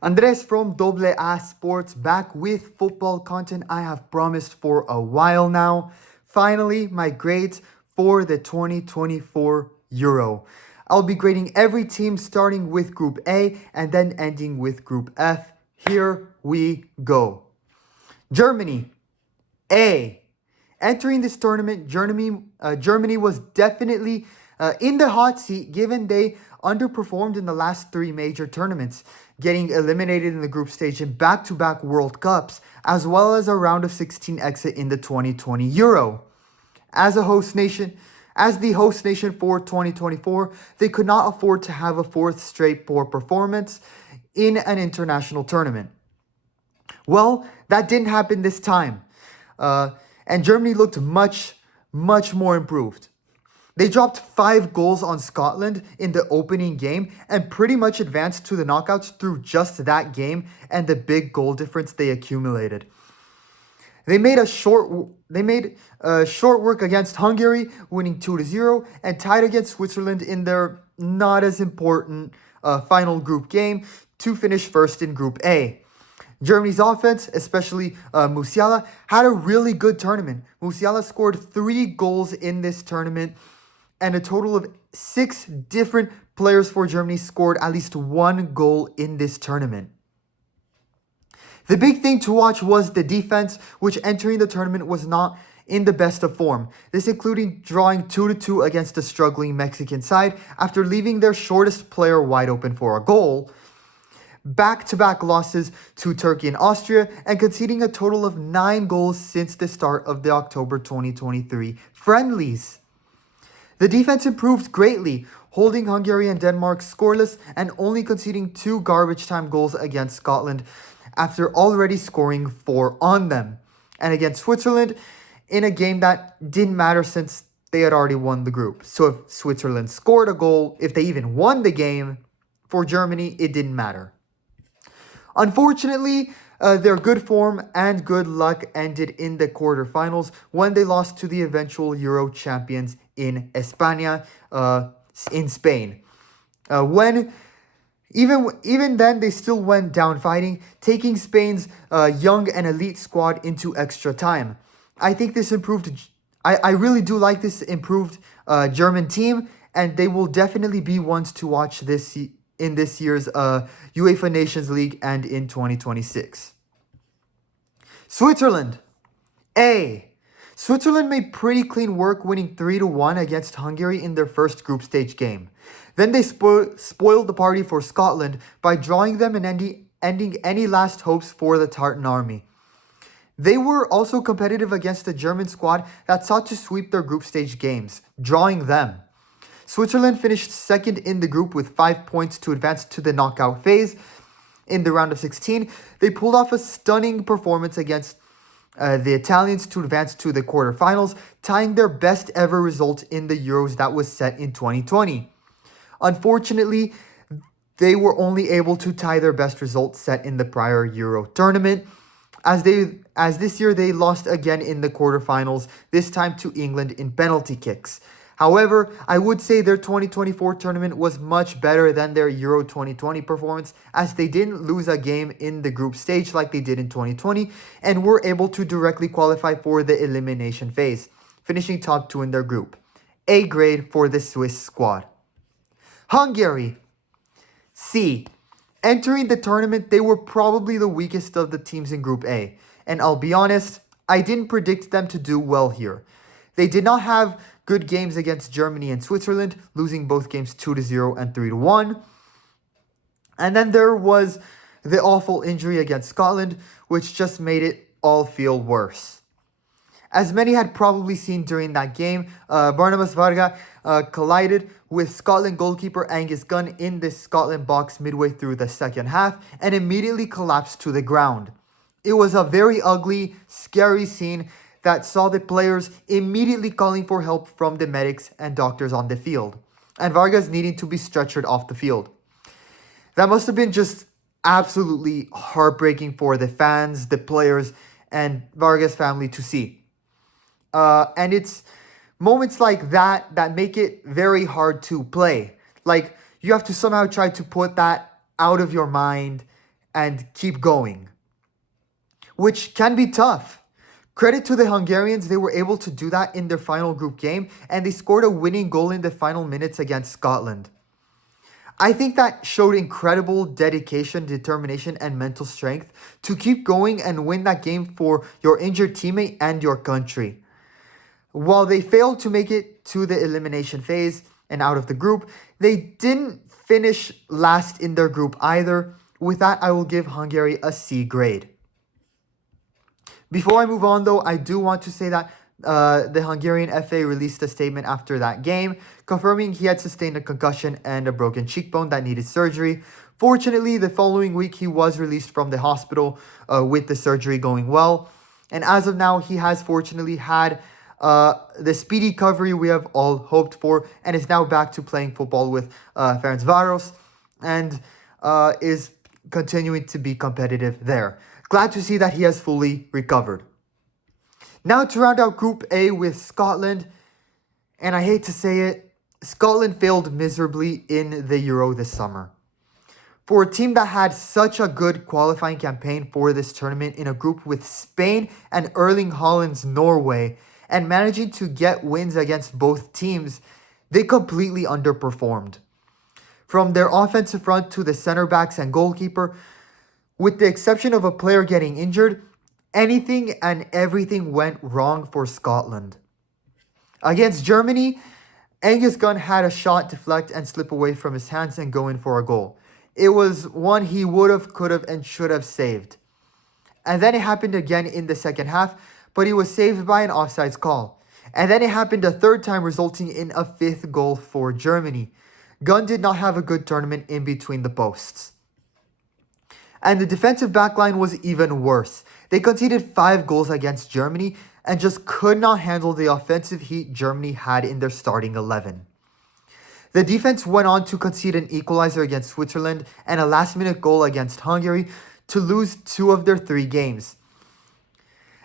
Andres from Doble A Sports back with football content I have promised for a while now. Finally, my grades for the 2024 Euro. I'll be grading every team starting with Group A and then ending with Group F. Here we go. Germany, A. Entering this tournament, Germany was definitely in the hot seat given they underperformed in the last three major tournaments, getting eliminated in the group stage in back-to-back World Cups, as well as a round of 16 exit in the 2020 Euro. As a host nation, as the host nation for 2024, they could not afford to have a fourth straight poor performance in an international tournament. Well, that didn't happen this time. And Germany looked much more improved. They dropped 5 goals on Scotland in the opening game and pretty much advanced to the knockouts through just that game and the big goal difference they accumulated. They made short work against Hungary, winning 2-0, and tied against Switzerland in their not as important final group game to finish first in Group A. Germany's offense, especially Musiala, had a really good tournament. Musiala scored 3 goals in this tournament, and a total of 6 different players for Germany scored at least 1 goal in this tournament. The big thing to watch was the defense, which entering the tournament was not in the best of form. This including drawing 2-2 against a struggling Mexican side after leaving their shortest player wide open for a goal, back-to-back losses to Turkey and Austria, and conceding a total of 9 goals since the start of the October 2023 friendlies. The defense improved greatly, holding Hungary and Denmark scoreless and only conceding 2 garbage time goals against Scotland after already scoring 4 on them, and against Switzerland in a game that didn't matter since they had already won the group. So if Switzerland scored a goal, if they even won the game, for Germany, it didn't matter. Unfortunately, their good form and good luck ended in the quarterfinals when they lost to the eventual Euro champions in España, in Spain. Even then, they still went down fighting, taking Spain's young and elite squad into extra time. I think this improved. I really do like this improved German team, and they will definitely be ones to watch in this year's UEFA Nations League and in 2026. Switzerland. A. Switzerland made pretty clean work, winning 3-1 against Hungary in their first group stage game. Then they spoiled the party for Scotland by drawing them and ending any last hopes for the Tartan Army. They were also competitive against the German squad that sought to sweep their group stage games, drawing them. Switzerland finished second in the group with 5 points to advance to the knockout phase. In the round of 16, they pulled off a stunning performance against the Italians to advance to the quarterfinals, tying their best ever result in the Euros that was set in 2020. Unfortunately, they were only able to tie their best result set in the prior Euro tournament, as this year they lost again in the quarterfinals, this time to England in penalty kicks. However, I would say their 2024 tournament was much better than their Euro 2020 performance, as they didn't lose a game in the group stage like they did in 2020 and were able to directly qualify for the elimination phase, finishing top 2 in their group. A grade for the Swiss squad. Hungary. C. Entering the tournament, they were probably the weakest of the teams in Group A, and I'll be honest, I didn't predict them to do well here. They did not have good games against Germany and Switzerland, losing both games 2-0 and 3-1. And then there was the awful injury against Scotland, which just made it all feel worse. As many had probably seen during that game, Barnabas Varga collided with Scotland goalkeeper Angus Gunn in the Scotland box midway through the second half and immediately collapsed to the ground. It was a very ugly, scary scene that saw the players immediately calling for help from the medics and doctors on the field, and Vargas needing to be stretchered off the field. That must have been just absolutely heartbreaking for the fans, the players, and Vargas' family to see. And it's moments like that that make it very hard to play. Like, you have to somehow try to put that out of your mind and keep going, which can be tough. Credit to the Hungarians, they were able to do that in their final group game, and they scored a winning goal in the final minutes against Scotland. I think that showed incredible dedication, determination, and mental strength to keep going and win that game for your injured teammate and your country. While they failed to make it to the elimination phase and out of the group, they didn't finish last in their group either. With that, I will give Hungary a C grade. Before I move on, though, I do want to say that the Hungarian FA released a statement after that game, confirming he had sustained a concussion and a broken cheekbone that needed surgery. Fortunately, the following week, he was released from the hospital with the surgery going well. And as of now, he has fortunately had the speedy recovery we have all hoped for, and is now back to playing football with Ferencváros, and is continuing to be competitive there. Glad to see that he has fully recovered. Now to round out Group A with Scotland, and I hate to say it, Scotland failed miserably in the Euro this summer. For a team that had such a good qualifying campaign for this tournament in a group with Spain and Erling Haaland's Norway, and managing to get wins against both teams, they completely underperformed. From their offensive front to the center backs and goalkeeper, with the exception of a player getting injured, anything and everything went wrong for Scotland. Against Germany, Angus Gunn had a shot deflect and slip away from his hands and go in for a goal. It was one he would have, could have, and should have saved. And then it happened again in the second half, but he was saved by an offsides call. And then it happened a third time, resulting in a fifth goal for Germany. Gunn did not have a good tournament in between the posts. And the defensive backline was even worse. They conceded 5 goals against Germany and just could not handle the offensive heat Germany had in their starting 11. The defense went on to concede an equalizer against Switzerland and a last-minute goal against Hungary to lose 2 of their 3 games.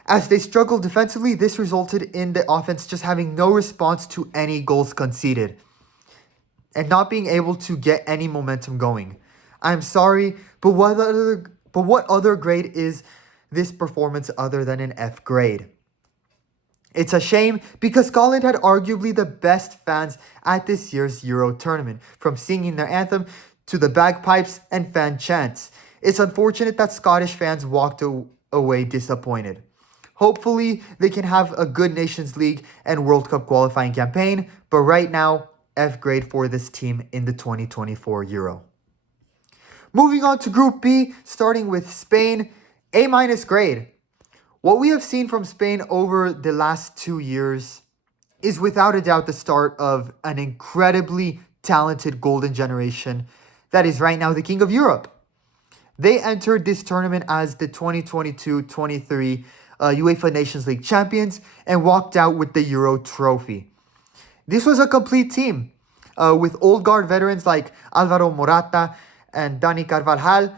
As they struggled defensively, this resulted in the offense just having no response to any goals conceded and not being able to get any momentum going. I'm sorry, but what other grade is this performance other than an F grade? It's a shame because Scotland had arguably the best fans at this year's Euro tournament, from singing their anthem to the bagpipes and fan chants. It's unfortunate that Scottish fans walked away disappointed. Hopefully, they can have a good Nations League and World Cup qualifying campaign, but right now, F grade for this team in the 2024 Euro. Moving on to Group B, starting with Spain, A- grade. What we have seen from Spain over the last 2 years is without a doubt the start of an incredibly talented golden generation that is right now the king of Europe. They entered this tournament as the 2022-23 UEFA Nations League champions and walked out with the Euro trophy. This was a complete team with old guard veterans like Alvaro Morata and Dani Carvajal.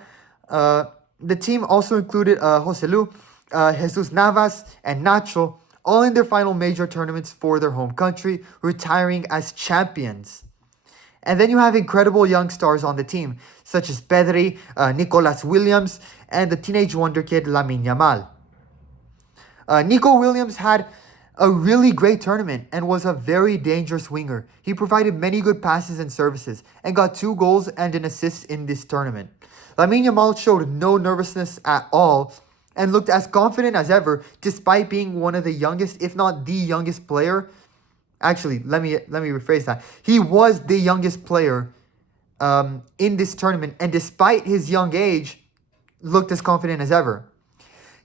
The team also included Joselu, Jesus Navas, and Nacho, all in their final major tournaments for their home country, retiring as champions. And then you have incredible young stars on the team, such as Pedri, Nicolas Williams, and the teenage wonder kid Lamine Yamal. Nico Williams had a really great tournament and was a very dangerous winger. He provided many good passes and services and got 2 goals and an assist in this tournament. Lamine Yamal showed no nervousness at all and looked as confident as ever despite being one of the youngest, if not the youngest player. Actually, let me rephrase that. He was the youngest player in this tournament, and despite his young age, looked as confident as ever.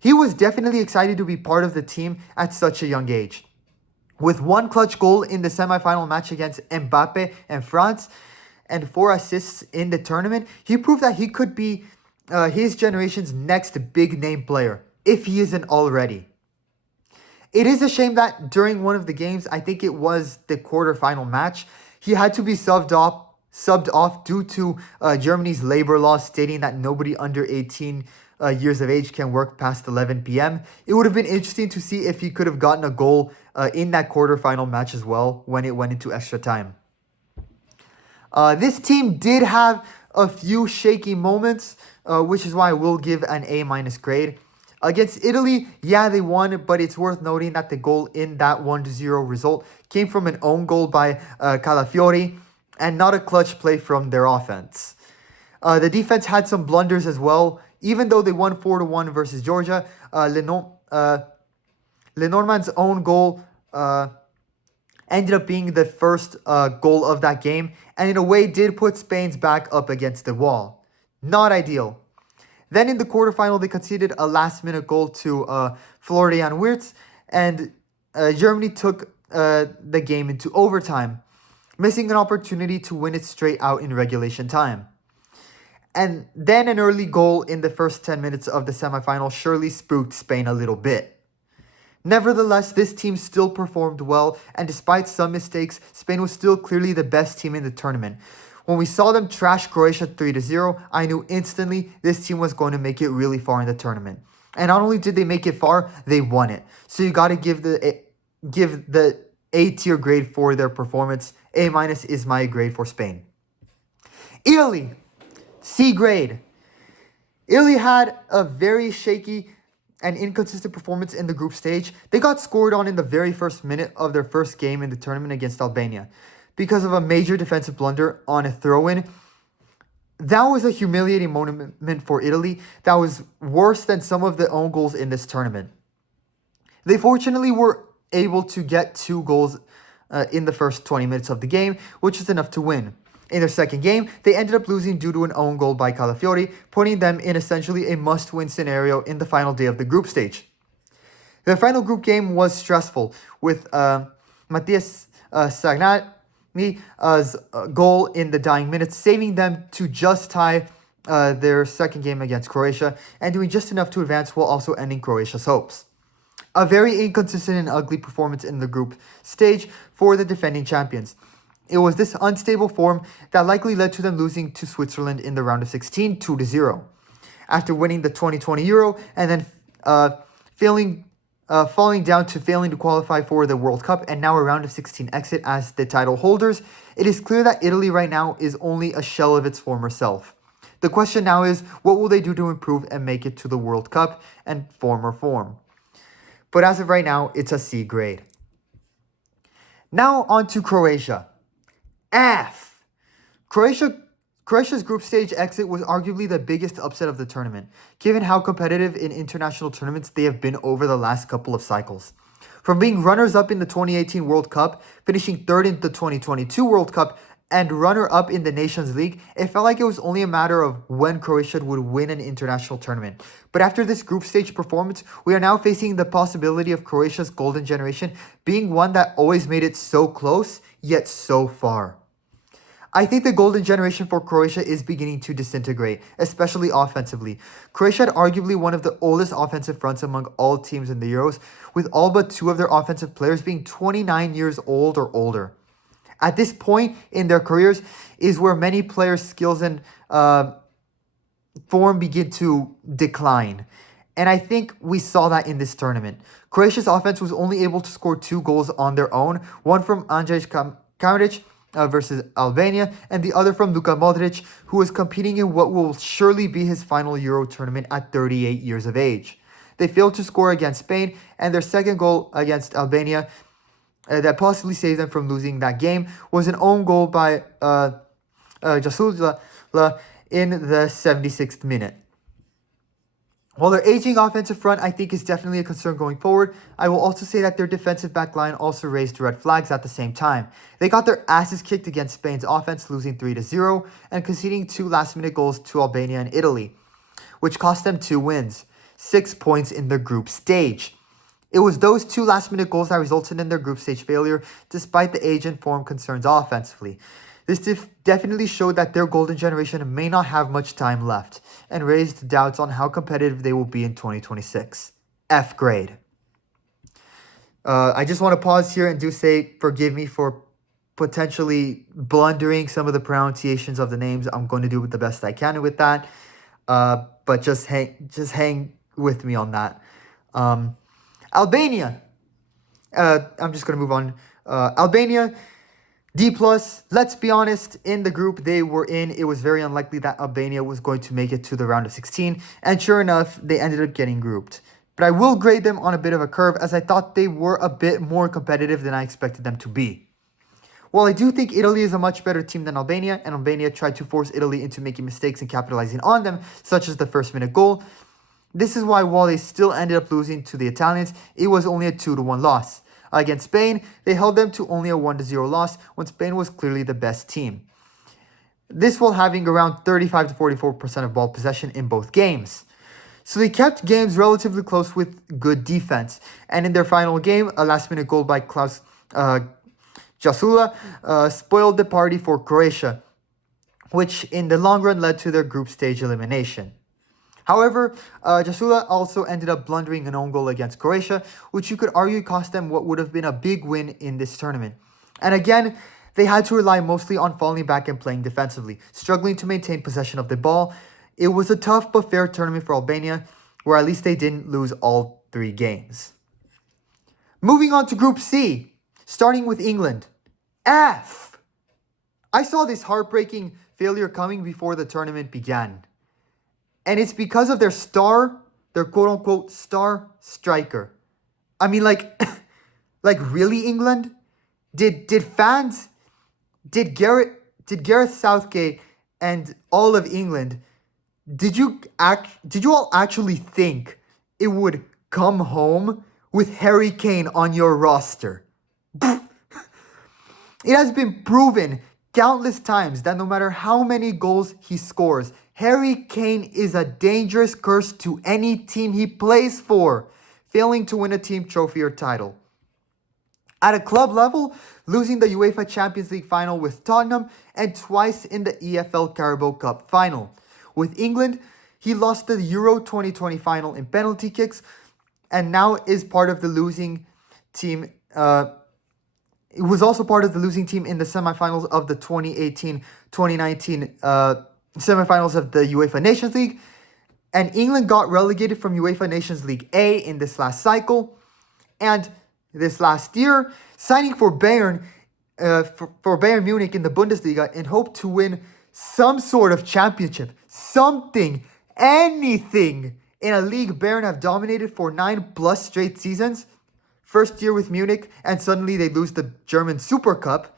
He was definitely excited to be part of the team at such a young age. With 1 clutch goal in the semi-final match against Mbappe and France, and 4 assists in the tournament, he proved that he could be his generation's next big-name player, if he isn't already. It is a shame that during one of the games, I think it was the quarterfinal match, he had to be subbed off due to Germany's labor laws stating that nobody under 18 years of age can work past 11 p.m. It would have been interesting to see if he could have gotten a goal in that quarterfinal match as well when it went into extra time. This team did have a few shaky moments, which is why I will give an A minus grade. Against Italy, yeah, they won, but it's worth noting that the goal in that 1-0 result came from an own goal by Calafiori and not a clutch play from their offense. The defense had some blunders as well. Even though they won 4-1 versus Georgia, Lenormand's own goal ended up being the first goal of that game, and in a way did put Spain's back up against the wall. Not ideal. Then in the quarterfinal, they conceded a last-minute goal to Florian Wirtz, and Germany took the game into overtime, missing an opportunity to win it straight out in regulation time. And then an early goal in the first 10 minutes of the semifinal surely spooked Spain a little bit. Nevertheless, this team still performed well, and despite some mistakes, Spain was still clearly the best team in the tournament. When we saw them trash Croatia 3-0, I knew instantly this team was going to make it really far in the tournament. And not only did they make it far, they won it. So you got to give the A tier grade for their performance. A minus is my grade for Spain. Italy, C grade. Italy had a very shaky and inconsistent performance in the group stage. They got scored on in the very first minute of their first game in the tournament against Albania because of a major defensive blunder on a throw-in. That was a humiliating moment for Italy that was worse than some of the own goals in this tournament. They fortunately were able to get 2 goals in the first 20 minutes of the game, which is enough to win. In their second game, they ended up losing due to an own goal by Calafiori, putting them in essentially a must-win scenario in the final day of the group stage. The final group game was stressful, with Matthias Sagnagli's goal in the dying minutes, saving them to just tie their second game against Croatia, and doing just enough to advance while also ending Croatia's hopes. A very inconsistent and ugly performance in the group stage for the defending champions. It was this unstable form that likely led to them losing to Switzerland in the round of 16, 2-0. After winning the 2020 Euro and then falling down to failing to qualify for the World Cup and now a round of 16 exit as the title holders, it is clear that Italy right now is only a shell of its former self. The question now is, what will they do to improve and make it to the World Cup and former form? But as of right now, it's a C grade. Now on to Croatia. F. Croatia's group stage exit was arguably the biggest upset of the tournament, given how competitive in international tournaments they have been over the last couple of cycles. From being runners-up in the 2018 World Cup, finishing third in the 2022 World Cup, and runner-up in the Nations League, it felt like it was only a matter of when Croatia would win an international tournament. But after this group stage performance, we are now facing the possibility of Croatia's golden generation being one that always made it so close, yet so far. I think the golden generation for Croatia is beginning to disintegrate, especially offensively. Croatia had arguably one of the oldest offensive fronts among all teams in the Euros, with all but 2 of their offensive players being 29 years old or older. At this point in their careers is where many players' skills and form begin to decline. And I think we saw that in this tournament. Croatia's offense was only able to score 2 goals on their own, one from Andrej Kramaric versus Albania, and the other from Luka Modric, who was competing in what will surely be his final Euro tournament at 38 years of age. They failed to score against Spain, and their second goal against Albania that possibly saved them from losing that game was an own goal by Jasula in the 76th minute. While their aging offensive front, I think, is definitely a concern going forward, I will also say that their defensive back line also raised red flags at the same time. They got their asses kicked against Spain's offense, losing 3-0, and conceding 2 last-minute goals to Albania and Italy, which cost them 2 wins, 6 points in the group stage. It was those 2 last-minute goals that resulted in their group stage failure, despite the age and form concerns offensively. This definitely showed that their golden generation may not have much time left, and raised doubts on how competitive they will be in 2026. F grade. I just want to pause here and do say forgive me for potentially blundering some of the pronunciations of the names. I'm going to do the best I can with that, but just hang with me on that. Albania. I'm just going to move on. Albania. D plus, let's be honest, in the group they were in, it was very unlikely that Albania was going to make it to the round of 16, and sure enough, they ended up getting grouped. But I will grade them on a bit of a curve as I thought they were a bit more competitive than I expected them to be. While I do think Italy is a much better team than Albania, and Albania tried to force Italy into making mistakes and capitalizing on them, such as the first minute goal, this is why while they still ended up losing to the Italians, it was only a 2-1 loss. Against Spain, they held them to only a 1-0 loss when Spain was clearly the best team. This while having around 35 to 44% of ball possession in both games. So they kept games relatively close with good defense. And in their final game, a last-minute goal by Klaus Jasula spoiled the party for Croatia, which in the long run led to their group stage elimination. However, Jasula also ended up blundering an own goal against Croatia, which you could argue cost them what would have been a big win in this tournament. And again, they had to rely mostly on falling back and playing defensively, struggling to maintain possession of the ball. It was a tough but fair tournament for Albania, where at least they didn't lose all 3 games. Moving on to Group C, starting with England. F! I saw this heartbreaking failure coming before the tournament began. And it's because of their quote-unquote star striker. I mean, like really, England? Did Gareth Southgate and all of England, did you all actually think it would come home with Harry Kane on your roster? It has been proven countless times that no matter how many goals he scores, Harry Kane is a dangerous curse to any team he plays for, failing to win a team trophy or title. At a club level, losing the UEFA Champions League final with Tottenham and twice in the EFL Carabao Cup final. With England, he lost the Euro 2020 final in penalty kicks and now is part of the losing team. It was also part of the losing team in the semifinals of the 2018-2019 semifinals of the UEFA Nations League. And England got relegated from UEFA Nations League A in this last cycle. And this last year, signing for Bayern Munich in the Bundesliga in hope to win some sort of championship, something, anything in a league Bayern have dominated for 9+ straight seasons. First year with Munich, and suddenly they lose the German Super Cup.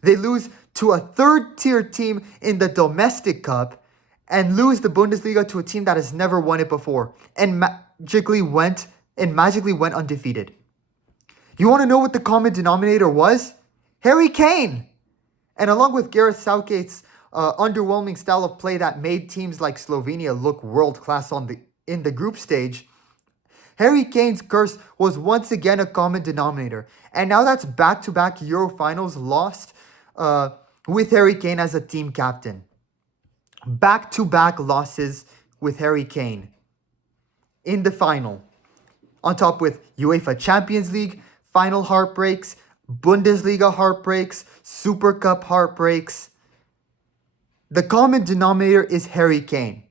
They lose to a third-tier team in the domestic cup, and lose the Bundesliga to a team that has never won it before, and magically went undefeated. You want to know what the common denominator was? Harry Kane! And along with Gareth Southgate's underwhelming style of play that made teams like Slovenia look world-class in the group stage, Harry Kane's curse was once again a common denominator. And now that's back-to-back Euro finals lost with Harry Kane as a team captain. Back-to-back losses with Harry Kane in the final. On top with UEFA Champions League final heartbreaks, Bundesliga heartbreaks, Super Cup heartbreaks. The common denominator is Harry Kane.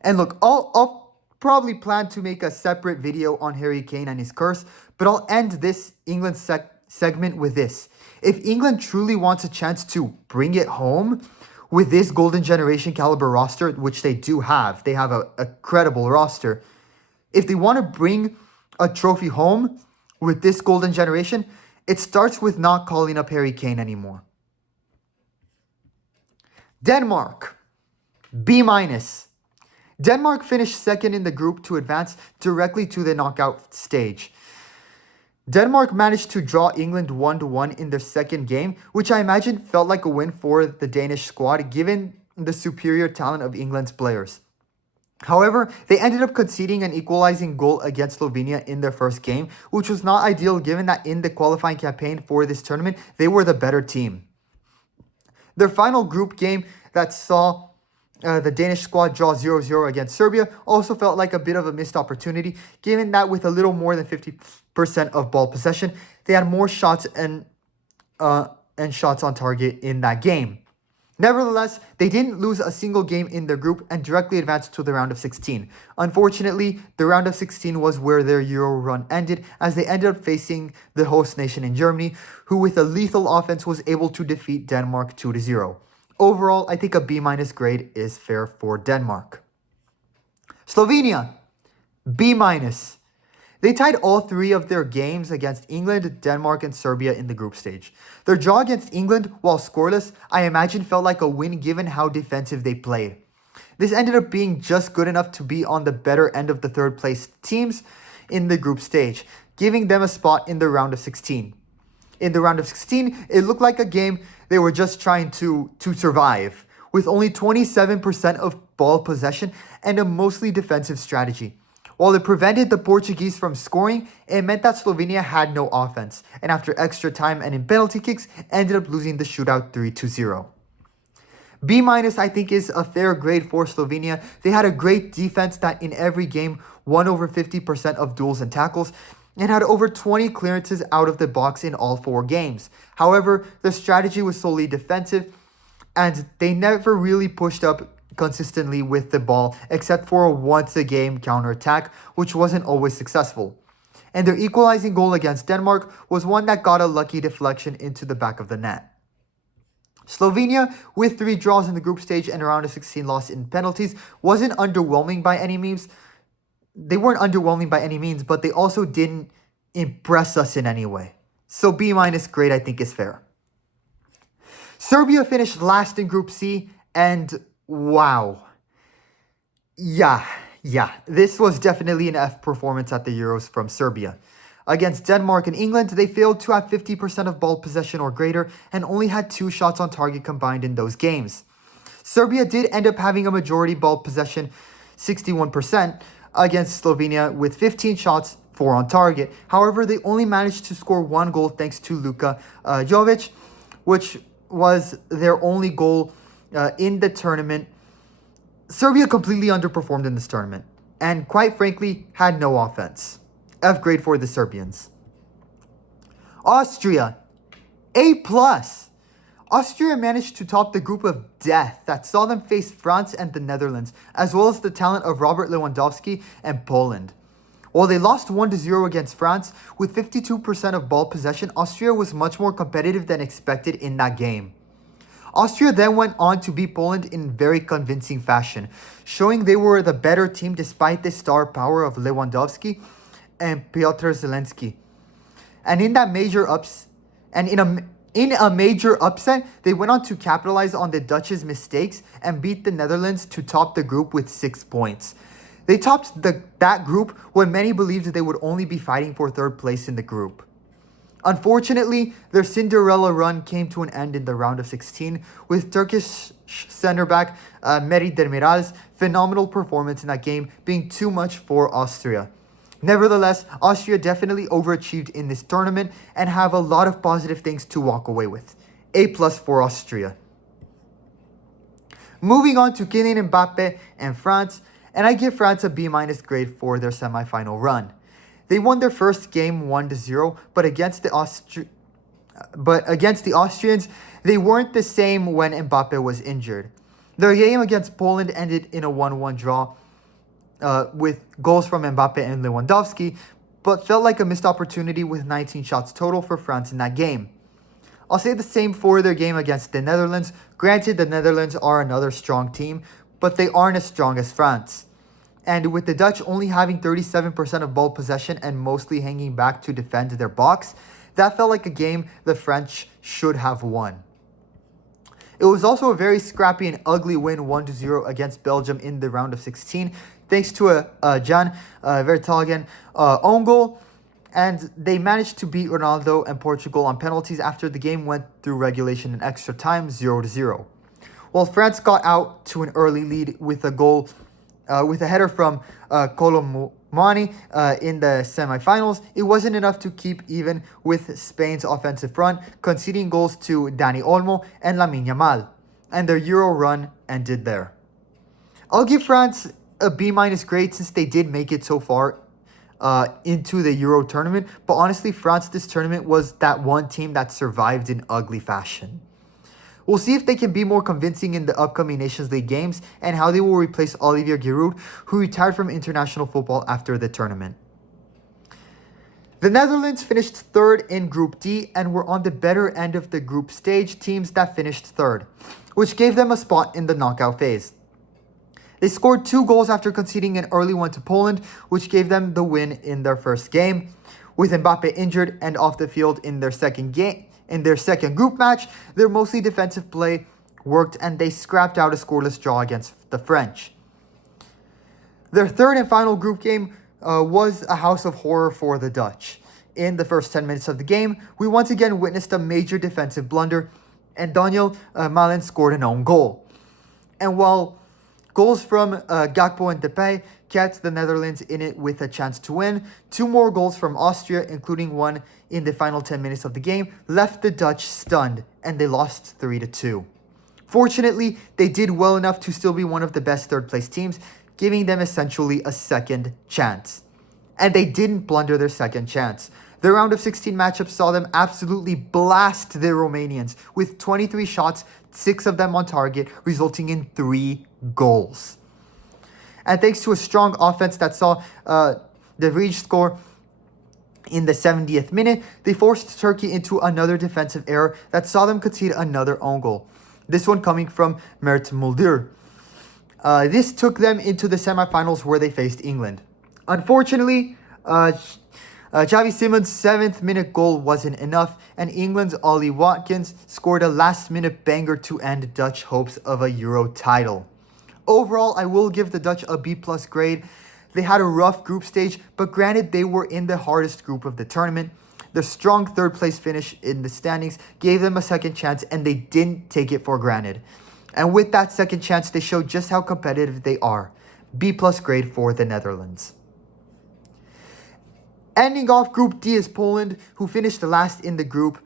And look, I'll probably plan to make a separate video on Harry Kane and his curse, but I'll end this England segment with this. If England truly wants a chance to bring it home with this golden generation caliber roster, which they do have, they have a credible roster. If they want to bring a trophy home with this golden generation, it starts with not calling up Harry Kane anymore. Denmark, B-. Denmark finished second in the group to advance directly to the knockout stage. Denmark managed to draw England 1-1 in their second game, which I imagine felt like a win for the Danish squad given the superior talent of England's players. However, they ended up conceding an equalizing goal against Slovenia in their first game, which was not ideal given that in the qualifying campaign for this tournament, they were the better team. Their final group game that saw the Danish squad draw 0-0 against Serbia also felt like a bit of a missed opportunity, given that with a little more than 50% of ball possession, they had more shots and shots on target in that game. Nevertheless, they didn't lose a single game in their group and directly advanced to the round of 16. Unfortunately, the round of 16 was where their Euro run ended, as they ended up facing the host nation in Germany, who with a lethal offense was able to defeat Denmark 2-0. Overall, I think a B- grade is fair for Denmark. Slovenia, B-. They tied all three of their games against England, Denmark, and Serbia in the group stage. Their draw against England, while scoreless, I imagine felt like a win given how defensive they played. This ended up being just good enough to be on the better end of the third place teams in the group stage, giving them a spot in the round of 16. In the round of 16, it looked like a game they were just trying to survive, with only 27% of ball possession and a mostly defensive strategy. While it prevented the Portuguese from scoring, it meant that Slovenia had no offense, and after extra time and in penalty kicks, ended up losing the shootout 3-0. B- I think is a fair grade for Slovenia. They had a great defense that in every game won over 50% of duels and tackles, and had over 20 clearances out of the box in all 4 games. However, the strategy was solely defensive, and they never really pushed up consistently with the ball, except for a once-a-game counterattack, which wasn't always successful. And their equalizing goal against Denmark was one that got a lucky deflection into the back of the net. Slovenia, with 3 draws in the group stage and a round of 16 loss in penalties, wasn't underwhelming by any means. They weren't underwhelming by any means, but they also didn't impress us in any way. So B- grade I think is fair. Serbia finished last in Group C, and wow. Yeah, this was definitely an F performance at the Euros from Serbia. Against Denmark and England, they failed to have 50% of ball possession or greater and only had 2 shots on target combined in those games. Serbia did end up having a majority ball possession, 61%, against Slovenia with 15 shots, 4 on target. However, they only managed to score 1 goal thanks to Luka Jovic, which was their only goal in the tournament. Serbia completely underperformed in this tournament and quite frankly had no offense. F grade for the Serbians. Austria, A+. Austria managed to top the group of death that saw them face France and the Netherlands, as well as the talent of Robert Lewandowski and Poland. While they lost 1-0 against France, with 52% of ball possession, Austria was much more competitive than expected in that game. Austria then went on to beat Poland in very convincing fashion, showing they were the better team despite the star power of Lewandowski and Piotr Zelensky. And in that major in a major upset, they went on to capitalize on the Dutch's mistakes and beat the Netherlands to top the group with 6 points. They topped that group when many believed they would only be fighting for 3rd place in the group. Unfortunately, their Cinderella run came to an end in the round of 16 with Turkish center-back Meri Demiral's phenomenal performance in that game being too much for Austria. Nevertheless, Austria definitely overachieved in this tournament and have a lot of positive things to walk away with. A+ for Austria. Moving on to Kylian Mbappe and France, and I give France a B- grade for their semi-final run. They won their first game 1-0, but against the Austrians, they weren't the same when Mbappe was injured. Their game against Poland ended in a 1-1 draw with goals from Mbappe and Lewandowski, but felt like a missed opportunity with 19 shots total for France in that game. I'll say the same for their game against the Netherlands. Granted, the Netherlands are another strong team, but they aren't as strong as France. And with the Dutch only having 37% of ball possession and mostly hanging back to defend their box, that felt like a game the French should have won. It was also a very scrappy and ugly win 1-0 against Belgium in the round of 16, thanks to a Jan Vertonghen own goal, and they managed to beat Ronaldo and Portugal on penalties after the game went through regulation and extra time 0-0. While France got out to an early lead with a goal with a header from Colomani in the semifinals, it wasn't enough to keep even with Spain's offensive front, conceding goals to Dani Olmo and Lamine Yamal, and their Euro run ended there. I'll give France a B- grade since they did make it so far into the Euro tournament, but honestly, France this tournament was that one team that survived in ugly fashion. We'll see if they can be more convincing in the upcoming Nations League games and how they will replace Olivier Giroud, who retired from international football after the tournament. The Netherlands finished third in Group D and were on the better end of the group stage teams that finished third, which gave them a spot in the knockout phase. They scored 2 goals after conceding an early one to Poland, which gave them the win in their first game. With Mbappe injured and off the field in their second group match, their mostly defensive play worked and they scrapped out a scoreless draw against the French. Their third and final group game was a house of horror for the Dutch. In the first 10 minutes of the game, we once again witnessed a major defensive blunder, and Daniel Malen scored an own goal. And while goals from Gakpo and Depay kept the Netherlands in it with a chance to win, 2 more goals from Austria, including one in the final 10 minutes of the game, left the Dutch stunned, and they lost 3-2. Fortunately, they did well enough to still be one of the best third-place teams, giving them essentially a second chance. And they didn't blunder their second chance. The round of 16 matchup saw them absolutely blast the Romanians with 23 shots, 6 of them on target, resulting in 3 goals. And thanks to a strong offense that saw the Reach score in the 70th minute, they forced Turkey into another defensive error that saw them concede another own goal. This one coming from Mert Mulder. This took them into the semifinals where they faced England. Unfortunately, Xavi Simons' 7th minute goal wasn't enough, and England's Ollie Watkins scored a last-minute banger to end Dutch hopes of a Euro title. Overall, I will give the Dutch a B+ grade. They had a rough group stage, but granted they were in the hardest group of the tournament. Their strong third-place finish in the standings gave them a second chance, and they didn't take it for granted. And with that second chance, they showed just how competitive they are. B+ grade for the Netherlands. Ending off Group D is Poland, who finished last in the group.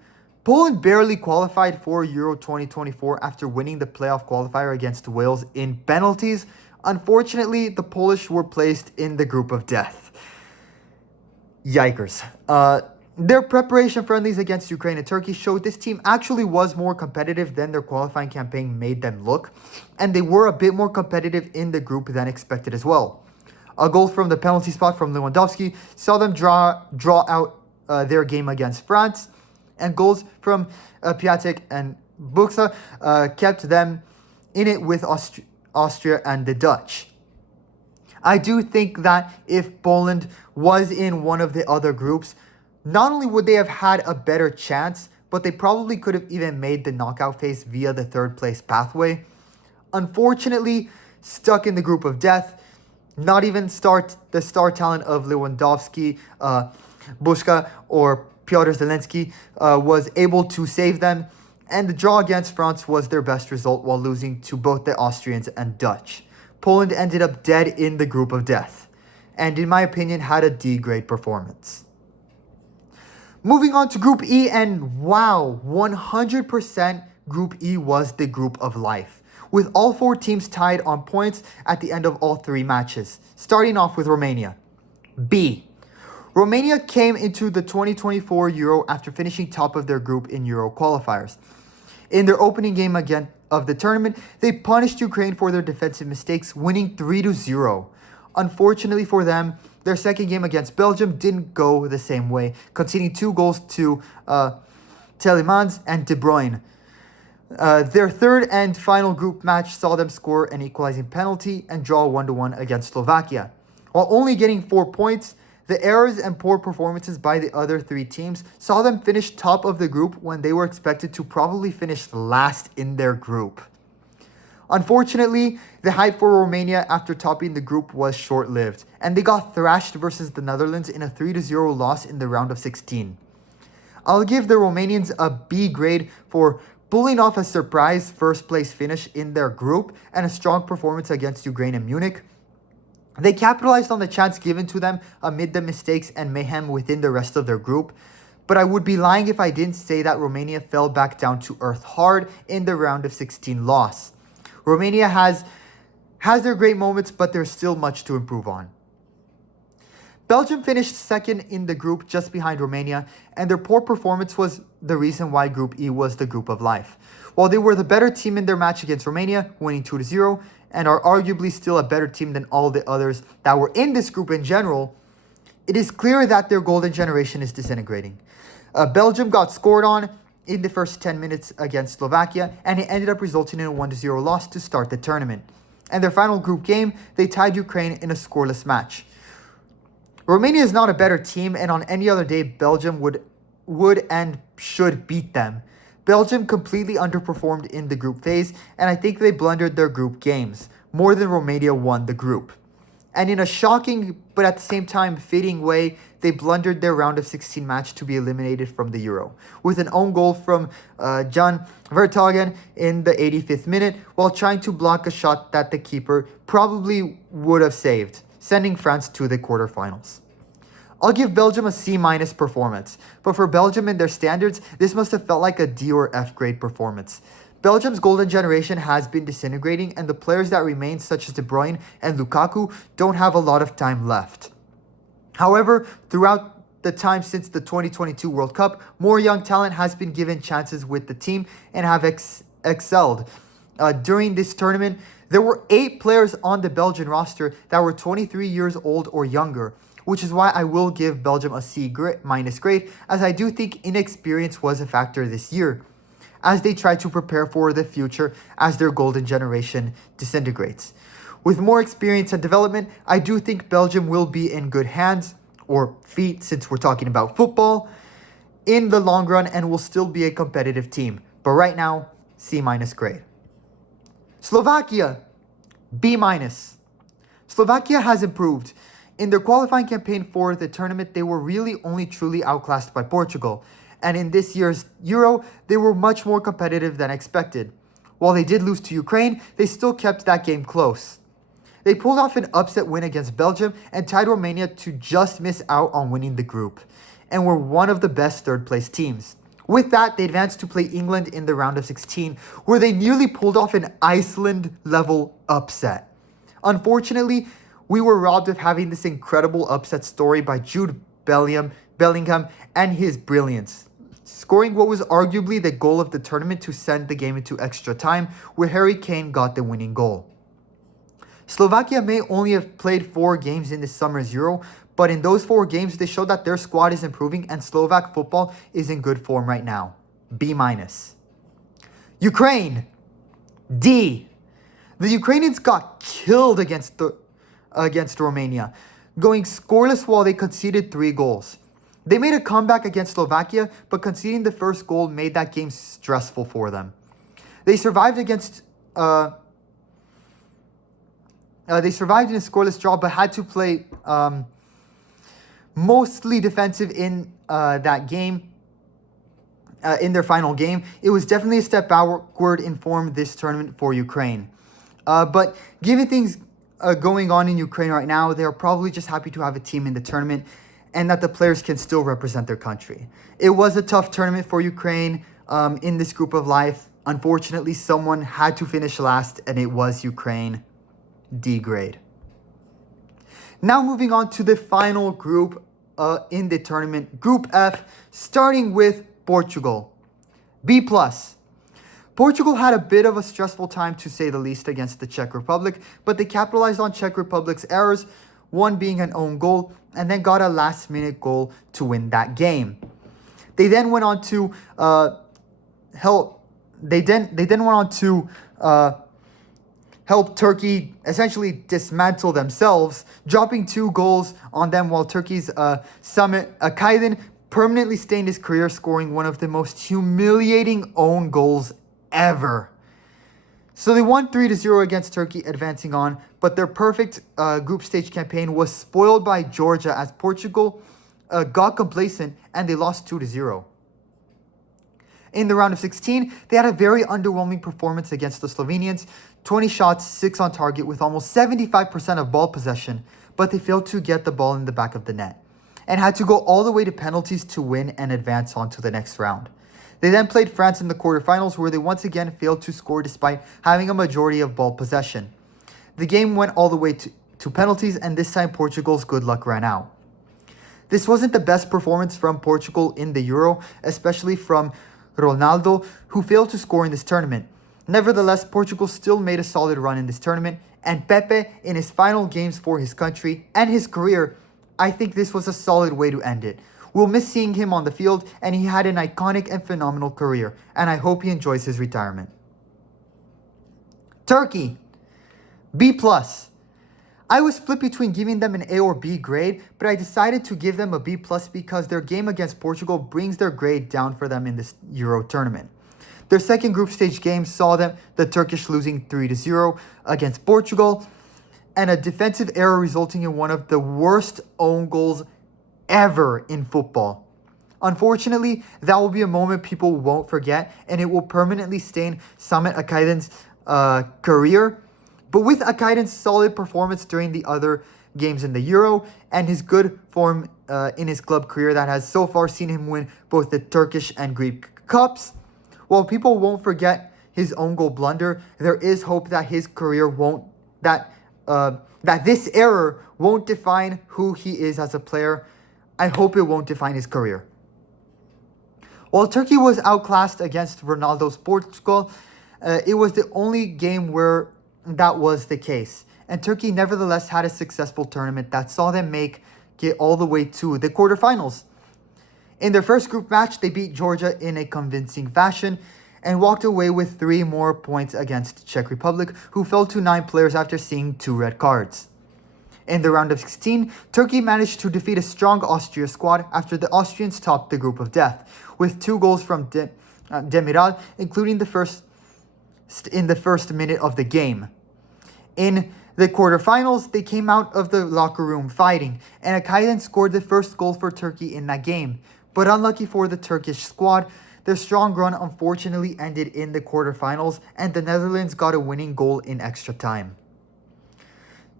Poland barely qualified for Euro 2024 after winning the playoff qualifier against Wales in penalties. Unfortunately, the Polish were placed in the group of death. Yikers. Their preparation friendlies against Ukraine and Turkey showed this team actually was more competitive than their qualifying campaign made them look, and they were a bit more competitive in the group than expected as well. A goal from the penalty spot from Lewandowski saw them draw out their game against France, and goals from Piatek and Buxa kept them in it with Austria and the Dutch. I do think that if Poland was in one of the other groups, not only would they have had a better chance, but they probably could have even made the knockout phase via the third place pathway. Unfortunately, stuck in the group of death, not even the star talent of Lewandowski, Bushka, or Piotr Zelensky was able to save them, and the draw against France was their best result while losing to both the Austrians and Dutch. Poland ended up dead in the group of death, and in my opinion had a D grade performance. Moving on to Group E, and wow, 100% Group E was the group of life, with all 4 teams tied on points at the end of all 3 matches. Starting off with Romania. B. Romania came into the 2024 Euro after finishing top of their group in Euro qualifiers. In their opening game again of the tournament, they punished Ukraine for their defensive mistakes, winning 3-0. Unfortunately for them, their second game against Belgium didn't go the same way, conceding 2 goals to Tielemans and De Bruyne. Their third and final group match saw them score an equalizing penalty and draw 1-1 against Slovakia. While only getting 4 points, the errors and poor performances by the other 3 teams saw them finish top of the group when they were expected to probably finish last in their group. Unfortunately, the hype for Romania after topping the group was short-lived, and they got thrashed versus the Netherlands in a 3-0 loss in the round of 16. I'll give the Romanians a B grade for pulling off a surprise first-place finish in their group and a strong performance against Ukraine and Munich. They capitalized on the chance given to them amid the mistakes and mayhem within the rest of their group, but I would be lying if I didn't say that Romania fell back down to earth hard in the round of 16 loss. Romania has their great moments, but there's still much to improve on. Belgium finished second in the group just behind Romania, and their poor performance was the reason why Group E was the group of life. While they were the better team in their match against Romania, winning 2-0, and are arguably still a better team than all the others that were in this group in general, it is clear that their golden generation is disintegrating. Belgium got scored on in the first 10 minutes against Slovakia, and it ended up resulting in a 1-0 loss to start the tournament. And their final group game, they tied Ukraine in a scoreless match. Romania is not a better team, and on any other day, Belgium would and should beat them. Belgium completely underperformed in the group phase, and I think they blundered their group games, more than Romania won the group. And in a shocking, but at the same time fitting way, they blundered their round of 16 match to be eliminated from the Euro, with an own goal from Jan Vertonghen in the 85th minute, while trying to block a shot that the keeper probably would have saved, sending France to the quarterfinals. I'll give Belgium a C- performance, but for Belgium and their standards, this must have felt like a D or F grade performance. Belgium's golden generation has been disintegrating, and the players that remain, such as De Bruyne and Lukaku, don't have a lot of time left. However, throughout the time since the 2022 World Cup, more young talent has been given chances with the team and have excelled. During this tournament, there were 8 players on the Belgian roster that were 23 years old or younger, which is why I will give Belgium a C- grade, as I do think inexperience was a factor this year, as they try to prepare for the future as their golden generation disintegrates. With more experience and development, I do think Belgium will be in good hands, or feet since we're talking about football, in the long run and will still be a competitive team. But right now, C- grade. Slovakia, B-. Slovakia has improved. In their qualifying campaign for the tournament, they were really only truly outclassed by Portugal. And in this year's Euro, they were much more competitive than expected. While they did lose to Ukraine, they still kept that game close. They pulled off an upset win against Belgium and tied Romania to just miss out on winning the group, and were one of the best third-place teams. With that, they advanced to play England in the round of 16, where they nearly pulled off an Iceland-level upset. Unfortunately, we were robbed of having this incredible upset story by Jude Bellingham and his brilliance, scoring what was arguably the goal of the tournament to send the game into extra time, where Harry Kane got the winning goal. Slovakia may only have played 4 games in this summer's Euro, but in those 4 games, they showed that their squad is improving and Slovak football is in good form right now. B-. Ukraine, D. The Ukrainians got killed against Romania, going scoreless while they conceded 3 goals. They made a comeback against Slovakia, but conceding the first goal made that game stressful for them. They survived in a scoreless draw, but had to play mostly defensive in that game. In their final game, it was definitely a step backward in form this tournament for Ukraine. But given things going on in Ukraine right now, they are probably just happy to have a team in the tournament and that the players can still represent their country. It was a tough tournament for Ukraine in this group of life. Unfortunately, someone had to finish last, and it was Ukraine. D grade. Now moving on to the final group in the tournament, Group F, starting with Portugal. B+. Portugal had a bit of a stressful time, to say the least, against the Czech Republic, but they capitalized on Czech Republic's errors, one being an own goal, and then got a last-minute goal to win that game. They then went on to help Turkey essentially dismantle themselves, dropping 2 goals on them, while Turkey's Samet Akaydın permanently stained his career, scoring one of the most humiliating own goals ever. So they won 3-0 against Turkey, advancing on, but their perfect group stage campaign was spoiled by Georgia as Portugal got complacent and they lost 2-0. In the round of 16, they had a very underwhelming performance against the Slovenians, 20 shots, 6 on target with almost 75% of ball possession, but they failed to get the ball in the back of the net and had to go all the way to penalties to win and advance on to the next round. They then played France in the quarterfinals, where they once again failed to score despite having a majority of ball possession. The game went all the way to penalties, and this time Portugal's good luck ran out. This wasn't the best performance from Portugal in the Euro, especially from Ronaldo, who failed to score in this tournament. Nevertheless, Portugal still made a solid run in this tournament, and Pepe, in his final games for his country and his career, I think this was a solid way to end it. We'll miss seeing him on the field, and he had an iconic and phenomenal career, and I hope he enjoys his retirement. Turkey, B+. I was split between giving them an A or B grade, but I decided to give them a B+ because their game against Portugal brings their grade down for them in this Euro tournament. Their second group stage game saw the Turkish losing 3-0 against Portugal, and a defensive error resulting in one of the worst own goals ever in football. Unfortunately, that will be a moment people won't forget, and it will permanently stain Samet Akaiden's career. But with Akaiden's solid performance during the other games in the Euro and his good form in his club career that has so far seen him win both the Turkish and Greek Cups, while people won't forget his own goal blunder, there is hope that his career won't, that this error won't define who he is as a player. I hope it won't define his career. While Turkey was outclassed against Ronaldo's Portugal, it was the only game where that was the case. And Turkey nevertheless had a successful tournament that saw them make it all the way to the quarterfinals. In their first group match, they beat Georgia in a convincing fashion and walked away with 3 more points against Czech Republic, who fell to 9 players after seeing 2 red cards. In the round of 16, Turkey managed to defeat a strong Austria squad after the Austrians topped the group of death, with 2 goals from Demiral, including in the first minute of the game. In the quarterfinals, they came out of the locker room fighting, and Akaiden scored the first goal for Turkey in that game. But unlucky for the Turkish squad, their strong run unfortunately ended in the quarterfinals, and the Netherlands got a winning goal in extra time.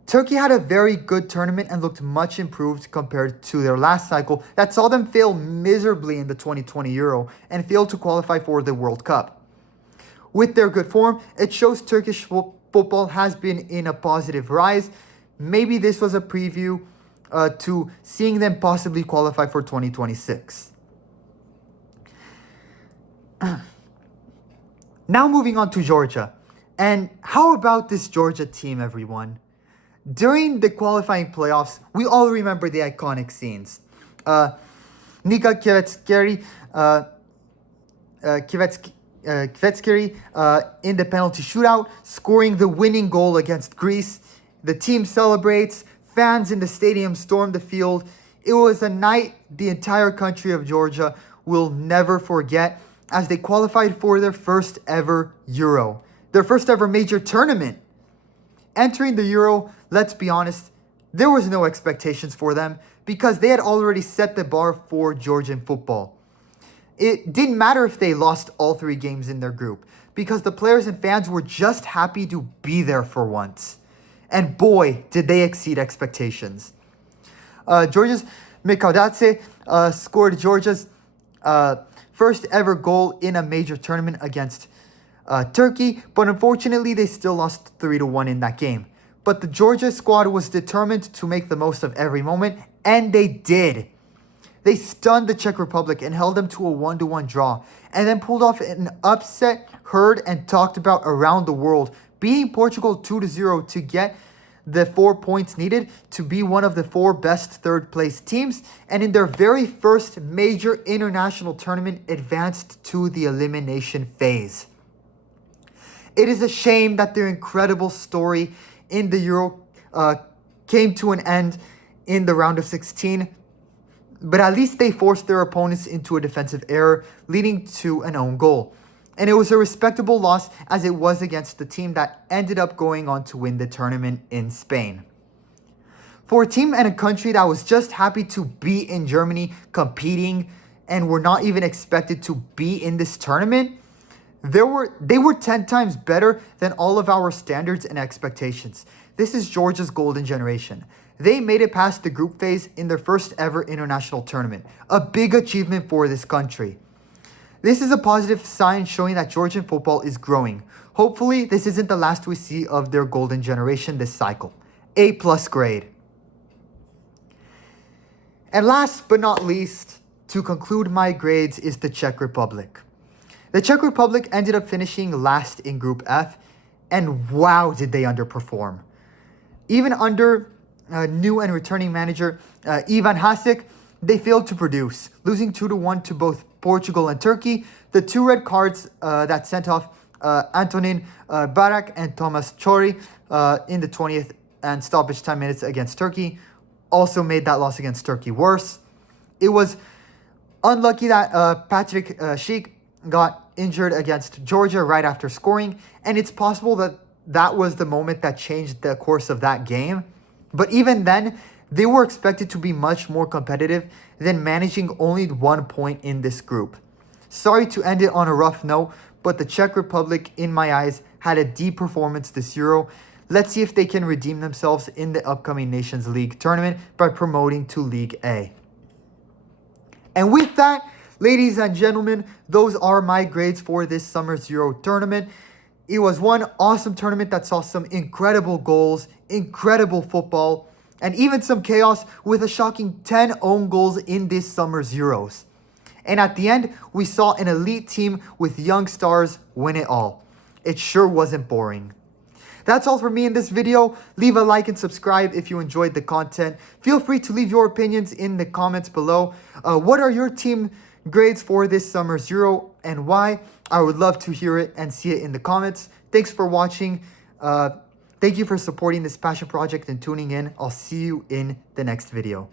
Turkey had a very good tournament and looked much improved compared to their last cycle that saw them fail miserably in the 2020 Euro and fail to qualify for the World Cup. With their good form, it shows Turkish football has been in a positive rise. Maybe this was a preview to seeing them possibly qualify for 2026. Now moving on to Georgia. And how about this Georgia team, everyone? During the qualifying playoffs, we all remember the iconic scenes. Nika Kvetskeri in the penalty shootout, scoring the winning goal against Greece. The team celebrates. Fans in the stadium storm the field. It was a night the entire country of Georgia will never forget, as they qualified for their first ever Euro, their first ever major tournament. Entering the Euro, let's be honest, there was no expectations for them because they had already set the bar for Georgian football. It didn't matter if they lost all 3 games in their group because the players and fans were just happy to be there for once. And boy, did they exceed expectations. Georgia's Mikaudatse scored Georgia's first ever goal in a major tournament against Turkey, but unfortunately they still lost 3-1 in that game. But the Georgia squad was determined to make the most of every moment, and they did. They stunned the Czech Republic and held them to a 1-1 draw, and then pulled off an upset heard and talked about around the world, beating Portugal 2-0 to get the 4 points needed to be one of the 4 best third-place teams, and in their very first major international tournament advanced to the elimination phase. It is a shame that their incredible story in the Euro came to an end in the round of 16, but at least they forced their opponents into a defensive error, leading to an own goal. And it was a respectable loss, as it was against the team that ended up going on to win the tournament in Spain. For a team and a country that was just happy to be in Germany competing and were not even expected to be in this tournament, they were 10 times better than all of our standards and expectations. This is Georgia's golden generation. They made it past the group phase in their first ever international tournament, a big achievement for this country. This is a positive sign showing that Georgian football is growing. Hopefully, this isn't the last we see of their golden generation this cycle. A+ grade. And last but not least, to conclude my grades, is the Czech Republic. The Czech Republic ended up finishing last in Group F, and wow, did they underperform. Even under new and returning manager Ivan Hasek, they failed to produce, losing 2-1 to both Portugal and Turkey. The 2 red cards that sent off Antonin Barak and Thomas Chori in the 20th and stoppage 10 minutes against Turkey also made that loss against Turkey worse. It was unlucky that Patrick Schick got injured against Georgia right after scoring, and it's possible that that was the moment that changed the course of that game. But even then, they were expected to be much more competitive than managing only 1 point in this group. Sorry to end it on a rough note, but the Czech Republic, in my eyes, had a deep performance this Euro. Let's see if they can redeem themselves in the upcoming Nations League tournament by promoting to League A. And with that, ladies and gentlemen, those are my grades for this summer's Euro tournament. It was one awesome tournament that saw some incredible goals, incredible football, and even some chaos with a shocking 10 own goals in this summer's Euros. And at the end, we saw an elite team with young stars win it all. It sure wasn't boring. That's all for me in this video. Leave a like and subscribe if you enjoyed the content. Feel free to leave your opinions in the comments below. What are your team grades for this summer's Euro and why? I would love to hear it and see it in the comments. Thanks for watching. Thank you for supporting this passion project and tuning in. I'll see you in the next video.